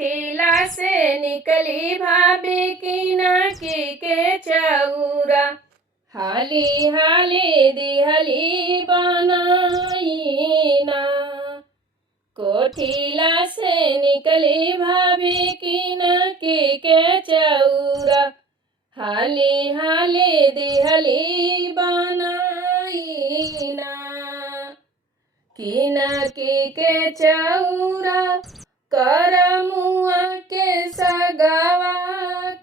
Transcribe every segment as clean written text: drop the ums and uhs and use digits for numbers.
कोठिला से निकली भाभी किनकी के चौरा, हाली हाली दिहली बनाईना। कोठिला से निकली भाभी किनकी के चौरा, हाली हाली दिहली बनाईना। किनकी के चौरा करमुआ के सगावा,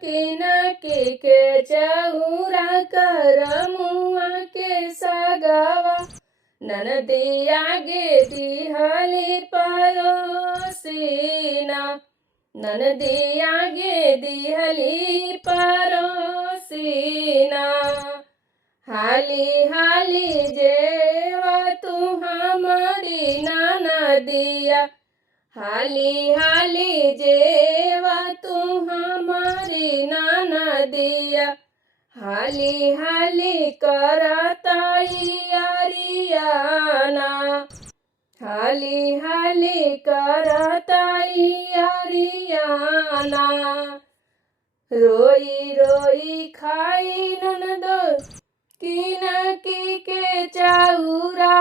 किनकी के चौरा करमुआ के सगावा। ननदी आगे दिहली परोसीना, ननदी आगे दिहली परोसीना। हाली हाली जेवा तू हमारी ननदिया, हाली हाली जेवा तू हमारी ननदिया। हाली हाली करतैयारियाना, हाली हाली करतैयारियाना। रोई रोई खाई ननदो किनकी के चौरा,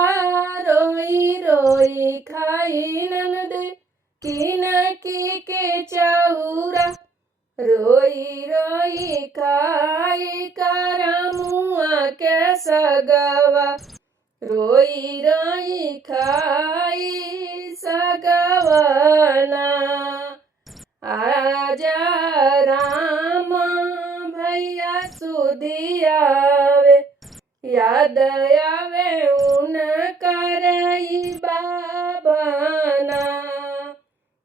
रोई रोई खाई ननद किनकी के चौरा। रोई रोई खाई करमुआ के सगवा, रोई रोई खाई सगवाना। आजा राम भैया सुधियावे, याद आवे उन करई बाबना,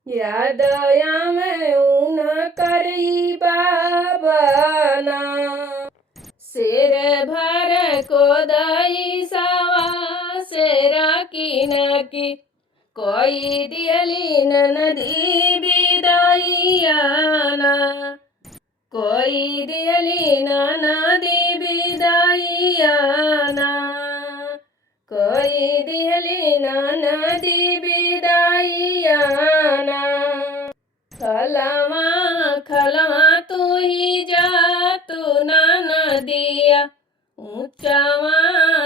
याद आवे उन करई बाबना। सिर भर को दई सवा सेरा किनकी, कोई दियली ननदी बिदाइयाना, कोई दियली ननदी बिदाइयाना, कोई दियली ननदी बिदाइयाना। खलवा खलवा तू ही जा तू ननदिया, ऊंचावा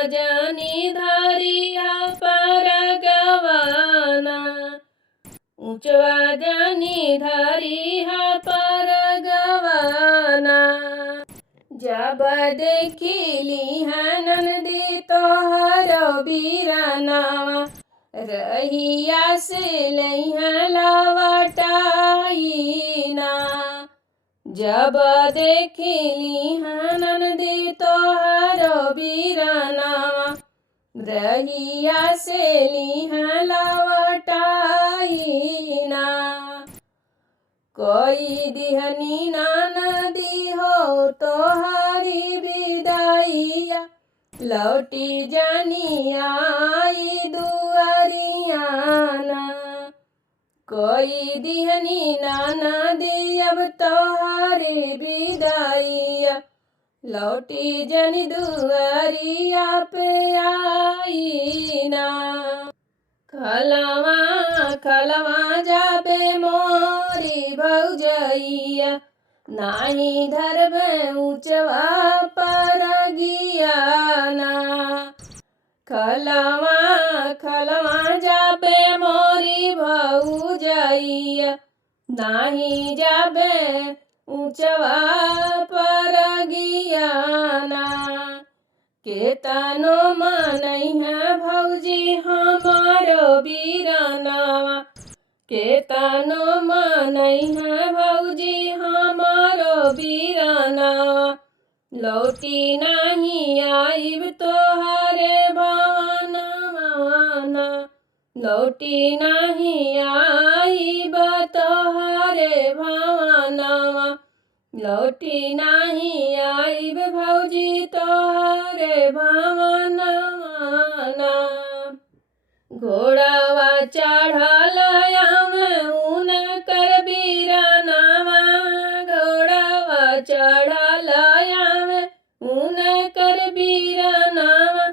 जानी धरिया पर गवाना, ऊंचवा जानी धरिया पर गवाना। जब देखिली है ननदी तोहर बीरानावा, रहिया से लइहा लवटाईना। जब देखिली है ननदी तोहर बीरानावा, रहिया से लिहा लवटाईना। कोई दिहनी ननदी हो तोहारी विदाइया, लौटी जानी आई दुआरियाना। कोई दिहनी ननदी अब तोहारी विदाइया, लौटी जानी दुआरिया पे आईना। खलवा खलवा जाबे मोरी भौजैया, नाही धरबे ऊंचवा पर गियाना। खलवा खलवा जाबे मोरी भौजैया, नाही जाबे ऊंचवा पर गियाना। केतनो मनई है भौजी हमारो बीरानावा, केतनो मनई है भौजी हमारो बीरानावा। लौटी नहीं आइब तोहारे भवनवा, लौटी नहीं आइब तोहारे भवनवा। लौटी नहीं आइब भौजी तोहरे भवनवा। घोड़ावा चढ़ल आवे ऊन कर बीरानावा, घोड़ावा चढ़ल आवे ऊन कर बीरानावा।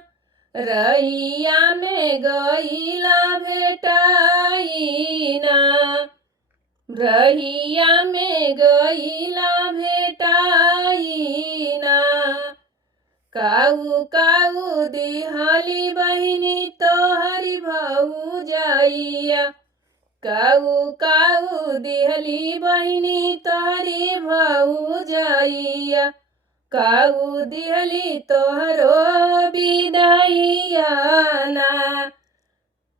रहिया में गईला भेटाईना, रहिया में गईला भेटाइना काऊ काऊ दिहली बहिनी तोहरी भौजाइया काऊ काऊ दिहली बहिनी तोहरी भौजाइया काऊ दिहली तोहरो विदाइया ना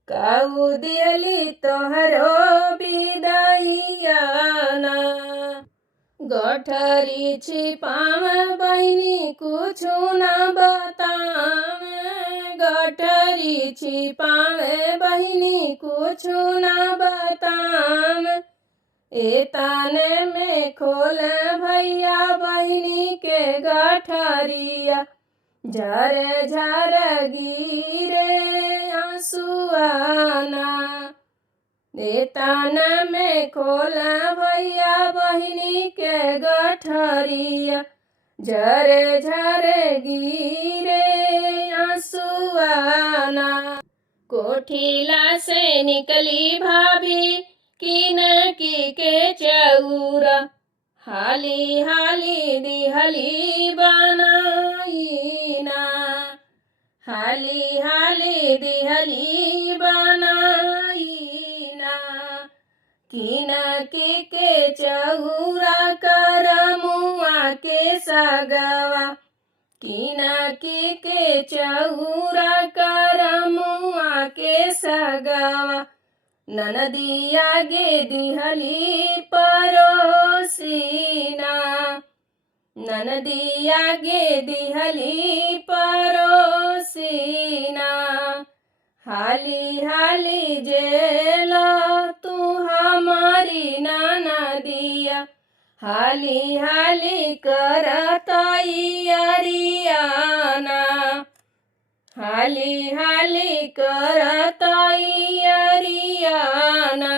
काऊ दिहली तोहरो विदाइया ना गठरी छिपाव बहिनी कुछु न बताव गठरी छिपाव बहिनी कुछु न बताव एतने में खोल भैया बहिनी के गठरिया झर झर गिरे आंसुआना एतन में खोल भैया बहिनी के गठरिया झर झर गिरे आंसुआना कोठिला से निकली भाभी किन की के चौरा हाली हाली दिहली बनाईना हाली हाली दिहली बनाईना किन की के चौरा करमुआ के सगवा किन की के चौरा करमुआ के सगवा ननदिया गे दिहली परोसीना ननदिया गे दिहली परोसीना हाली हाली जेला तू हमारी ननदिया हाली हाली करतैयारियाना हाली हाली करतैयारियाना